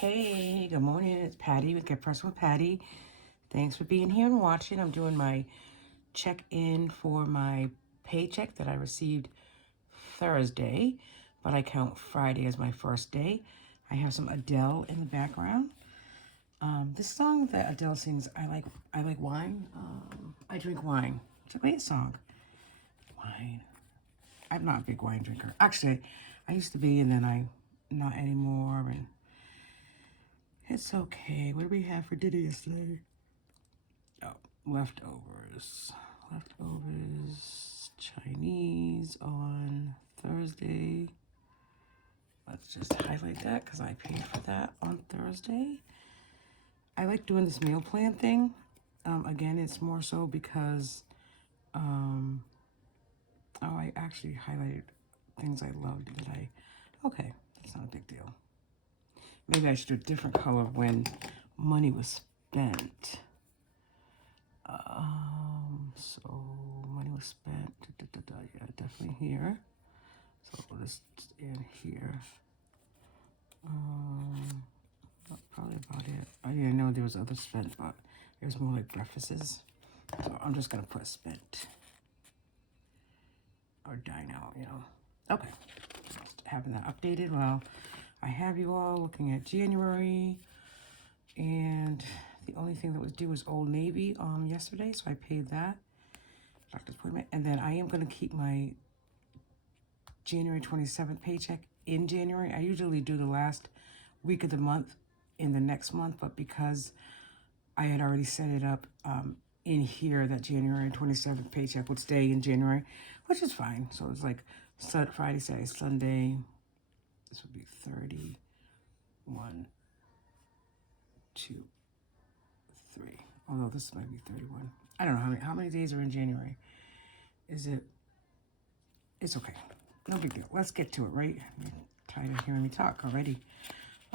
Hey, good morning. It's Patty with Get Personal with Patty. Thanks for being here and watching. I'm doing my check-in for my paycheck that I received Thursday, but I count Friday as my first day. I have some Adele in the background. This song that Adele sings, I like wine. I drink wine. It's a great song. Wine. I'm not a big wine drinker. Actually, I used to be, and then I'm not anymore, and it's okay. What do we have for dinner yesterday? Oh, leftovers. Leftovers. Chinese on Thursday. Let's just highlight that because I paid for that on Thursday. I like doing this meal plan thing. Again, it's more so because, I actually highlighted things I loved that okay, that's not a big deal. Maybe I should do a different color when money was spent. So money was spent. Yeah, definitely here. So I'll put this in here. Probably about it. I didn't know there was other spent, but it was more like breakfasts. So I'm just gonna put spent or dine out, Okay. Just having that updated. Well, I have you all looking at January, and the only thing that was due was Old Navy yesterday, so I paid that doctor's appointment. And then I am going to keep my January 27th paycheck in January. I usually do the last week of the month in the next month, but because I had already set it up in here that January 27th paycheck would stay in January, which is fine. So it's like Friday, Saturday, Sunday. This would be 30, 1, 2, 3. Although this might be 31. I don't know how many days are in January. It's okay. No big deal. Let's get to it, right? I'm tired of hearing me talk already.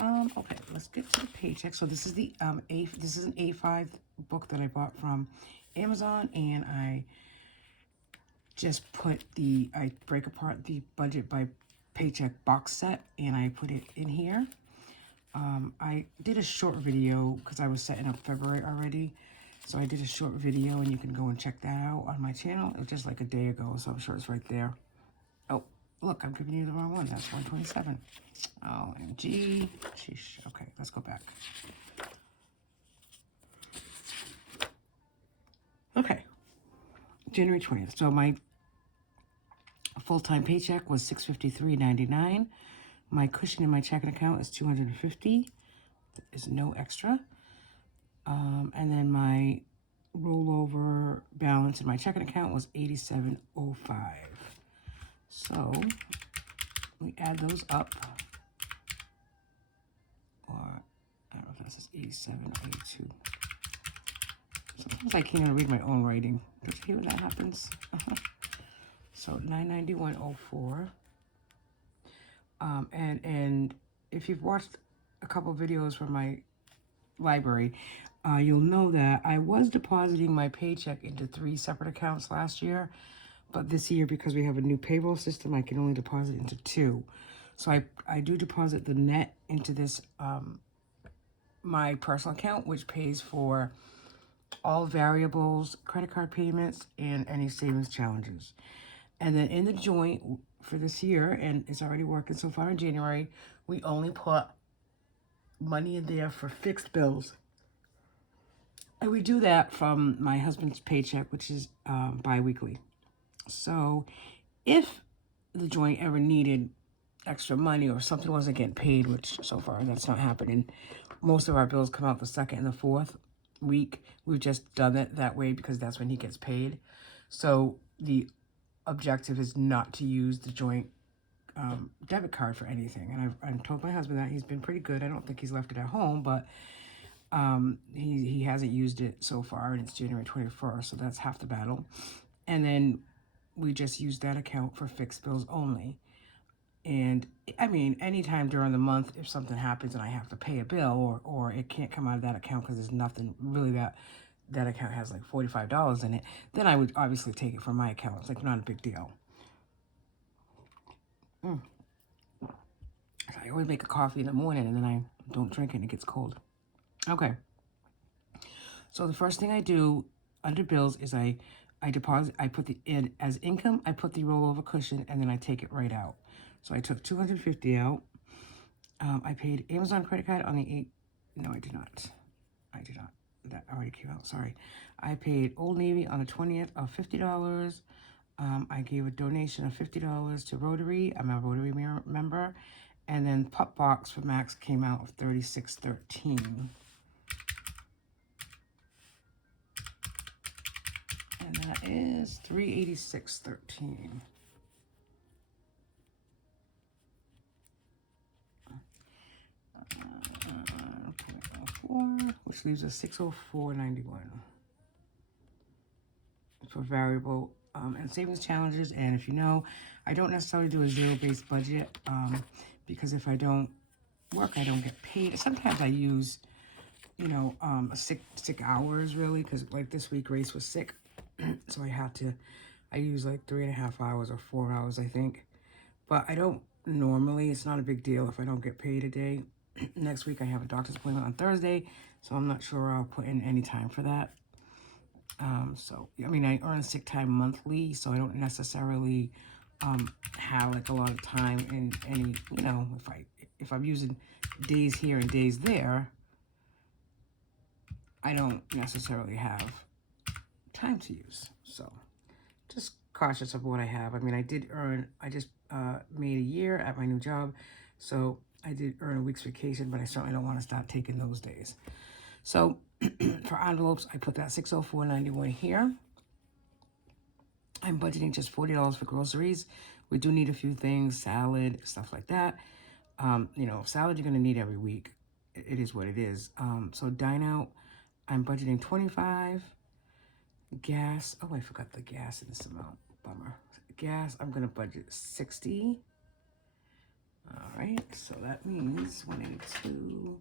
Okay, let's get to the paycheck. So this is the this is an A5 book that I bought from Amazon, and I just put I break apart the budget by paycheck box set, and I put it in here. I did a short video because I was setting up February already. So I did a short video, and you can go and check that out on my channel. It was just like a day ago, so I'm sure it's right there. Oh, look, I'm giving you the wrong one. That's 127. OMG. Sheesh. Okay, let's go back. Okay. January 20th. So my full-time paycheck was $653.99. My cushion in my checking account is $250. There is no extra. And then my rollover balance in my checking account was $87.05. So we add those up. Or I don't know if that's 87 or 82. Sometimes I can't even read my own writing. Did you hear when that happens? So $991.04. And if you've watched a couple videos from my library, you'll know that I was depositing my paycheck into 3 separate accounts last year, but this year, because we have a new payroll system, I can only deposit into 2. So I do deposit the net into this my personal account, which pays for all variables, credit card payments, and any savings challenges. And then in the joint for this year, and it's already working so far in January, we only put money in there for fixed bills. And we do that from my husband's paycheck, which is bi-weekly. So if the joint ever needed extra money or something wasn't getting paid, which so far that's not happening, most of our bills come out the 2nd and the 4th week. We've just done it that way because that's when he gets paid. So the objective is not to use the joint debit card for anything. And I've told my husband that. He's been pretty good. I don't think he's left it at home, but he hasn't used it so far, and it's January 21st, so that's half the battle. And then we just use that account for fixed bills only. And I mean, anytime during the month, if something happens and I have to pay a bill, or it can't come out of that account because there's nothing really that account has like $45 in it, then I would obviously take it from my account. It's like not a big deal. I always make a coffee in the morning, and then Don't drink it, it gets cold. Okay. So the first thing I do under bills is I deposit, I put the in as income, I put the rollover cushion, and then I take it right out. So I took $250 out. I paid Amazon credit card on the 8th. No, I did not. I did not. That already came out, sorry. I paid Old Navy on the 20th of $50. I gave a donation of $50 to Rotary. I'm a Rotary member. And then Pup Box for Max came out of $36.13. And that is $386.13. Which leaves us $604.91 for variable and savings challenges. And if you know, I don't necessarily do a zero-based budget because if I don't work, I don't get paid. Sometimes I use, you know, sick hours really, because like this week Grace was sick, so I use like 3.5 hours or 4 hours, I think. But I don't normally, it's not a big deal if I don't get paid a day. Next week I have a doctor's appointment on Thursday, so I'm not sure I'll put in any time for that. So, I mean, I earn sick time monthly, so I don't necessarily have like a lot of time in any, you know, if I'm using days here and days there, I don't necessarily have time to use. So just cautious of what I have. I mean, I just made a year at my new job, so I did earn a week's vacation, but I certainly don't want to start taking those days. So for envelopes, I put that $604.91 here. I'm budgeting just $40 for groceries. We do need a few things, salad, stuff like that. You know, salad you're going to need every week. It is what it is. So dine out, I'm budgeting $25. Gas, oh, I forgot the gas in this amount. Bummer. Gas, I'm going to budget $60. All right, so that means 182,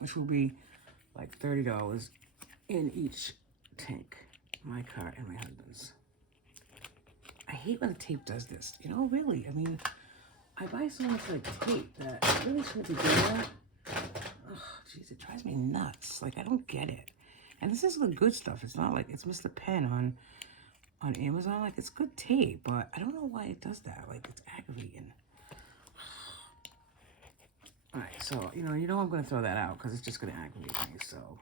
which will be like $30 in each tank, my car and my husband's. I hate when the tape does this, you know, really. I mean, I buy so much like tape that I really shouldn't be doing that. Oh, jeez, it drives me nuts. Like, I don't get it. And this is the good stuff. It's not like it's Mr. Penn on Amazon. Like, it's good tape, but I don't know why it does that. Like, it's aggravating. All right, so, you know I'm going to throw that out because it's just going to aggravate me. So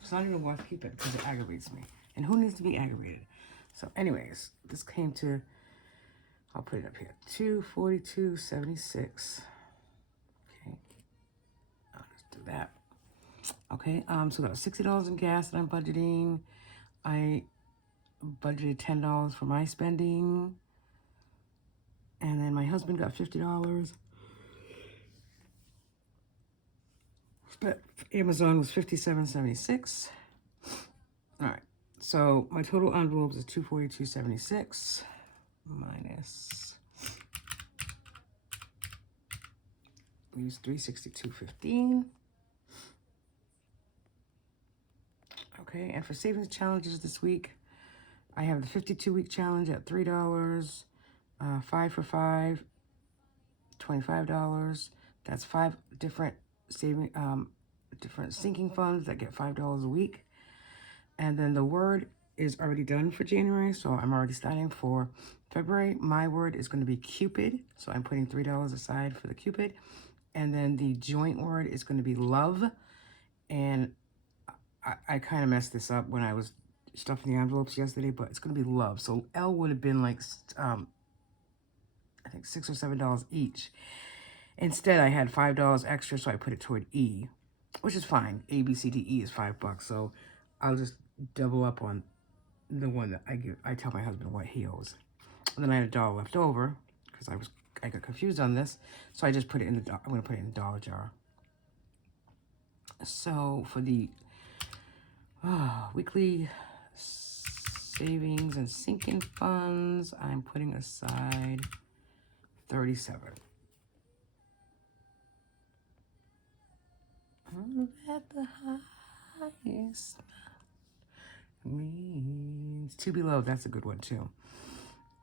it's not even worth keeping because it aggravates me. And who needs to be aggravated? So anyways, this came to, I'll put it up here, $242.76. Okay, I'll just do that. Okay, so that was $60 in gas that I'm budgeting. I budgeted $10 for my spending. And then my husband got $50. Amazon was $57.76. All right, so my total envelopes is $242.76 minus leaves $362.15. Okay, and for savings challenges this week, I have the 52-week challenge at $3, 5 for 5, $25. That's 5 different different sinking funds that get $5 a week. And then the word is already done for January, so I'm already starting for February. My word is going to be Cupid, so I'm putting $3 aside for the Cupid. And then the joint word is going to be love. And I kind of messed this up when I was stuffing the envelopes yesterday, but it's going to be love. So L would have been like, I think $6 or $7 each. Instead, I had $5 extra, so I put it toward E, which is fine. A, B, C, D, E is $5, so I'll just double up on the one that I tell my husband what he owes. And then I had $1 left over because I got confused on this, so I just put it in the, I'm going to put it in the dollar jar. So for the weekly savings and sinking funds, I'm putting aside $37. At the highest means to be loved. That's a good one too.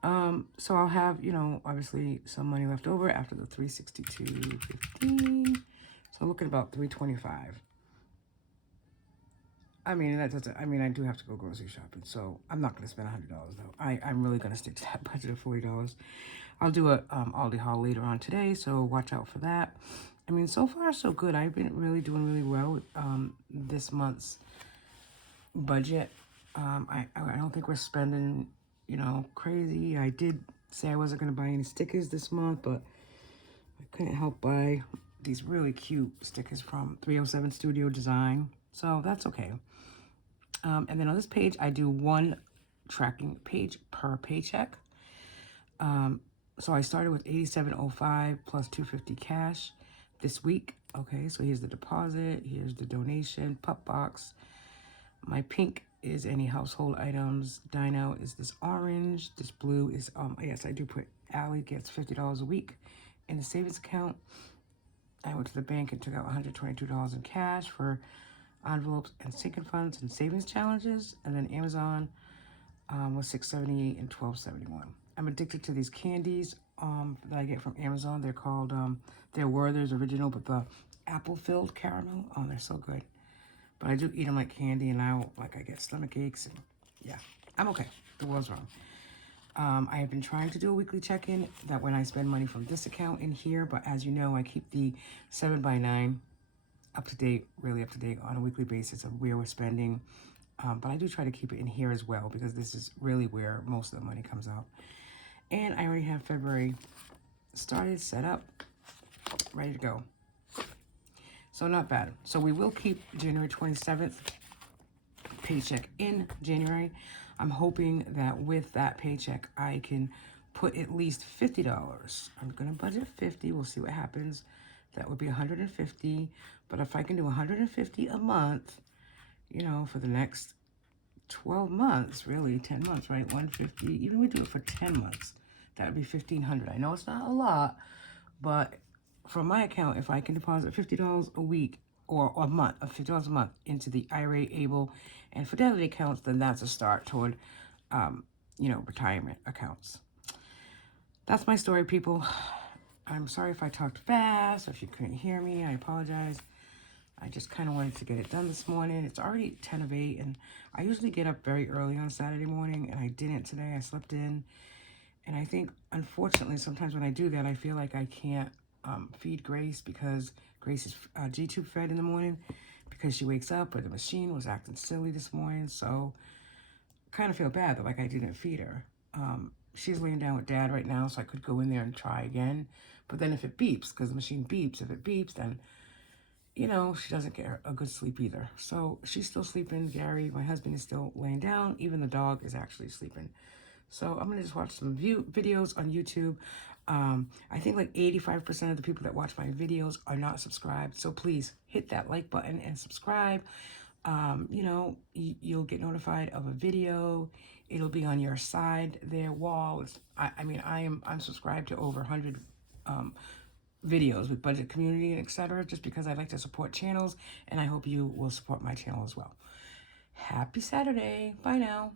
So I'll have, you know, obviously some money left over after the 362.15. So I'm looking at about 325. I mean, that doesn't, I mean, I do have to go grocery shopping, so I'm not going to spend $100 though. I'm really going to stick to that budget of $40. I'll do a Aldi haul later on today, so watch out for that. I mean, so far so good. I've been really doing really well with this month's budget. I don't think we're spending, you know, crazy. I did say I wasn't going to buy any stickers this month, but I couldn't help buy these really cute stickers from 307 Studio Design, so that's okay. And then on this page, I do one tracking page per paycheck. So I started with $87.05 plus $250 cash this week. Okay, so here's the deposit, here's the donation, pup box. My pink is any household items. Dine out is this orange. This blue is, yes, I do put Allie gets $50 a week in the savings account. I went to the bank and took out $122 in cash for envelopes and sinking funds and savings challenges. And then Amazon was $6.78 and $12.71. I'm addicted to these candies that I get from Amazon. They're called, they're Werther's original, but the apple-filled caramel. Oh, they're so good. But I do eat them like candy, and I get stomach aches, and yeah, I'm okay. The world's wrong. I have been trying to do a weekly check-in that when I spend money from this account in here, but as you know, I keep the 7x9 up to date, really up to date on a weekly basis of where we're spending. But I do try to keep it in here as well because this is really where most of the money comes out. And I already have February started, set up, ready to go. So not bad. So we will keep January 27th paycheck in January. I'm hoping that with that paycheck, I can put at least $50. I'm going to budget 50. We'll see what happens. That would be 150. But if I can do 150 a month, you know, for the next 12 months, really 10 months, right? 150. Even we do it for 10 months, that would be 1,500. I know it's not a lot, but from my account, if I can deposit $50 a week or a month, of $50 a month into the IRA, ABLE, and Fidelity accounts, then that's a start toward, you know, retirement accounts. That's my story, people. I'm sorry if I talked fast, or if you couldn't hear me. I apologize. I just kind of wanted to get it done this morning. It's already 10 of 8, and I usually get up very early on Saturday morning, and I didn't today. I slept in, and I think, unfortunately, sometimes when I do that, I feel like I can't feed Grace because Grace is G-tube fed in the morning because she wakes up, but the machine was acting silly this morning, so I kind of feel bad that like I didn't feed her. She's laying down with Dad right now, so I could go in there and try again, but then if it beeps, because the machine beeps, if it beeps, then, you know, she doesn't get a good sleep either. So she's still sleeping. Gary, my husband, is still laying down. Even the dog is actually sleeping. So I'm going to just watch some videos on YouTube. I think like 85% of the people that watch my videos are not subscribed. So please hit that like button and subscribe. You know, you'll get notified of a video. It'll be on your side there wall. I mean, I'm subscribed to over 100 videos with budget community and etc. just because I like to support channels, and I hope you will support my channel as well. Happy Saturday. Bye now.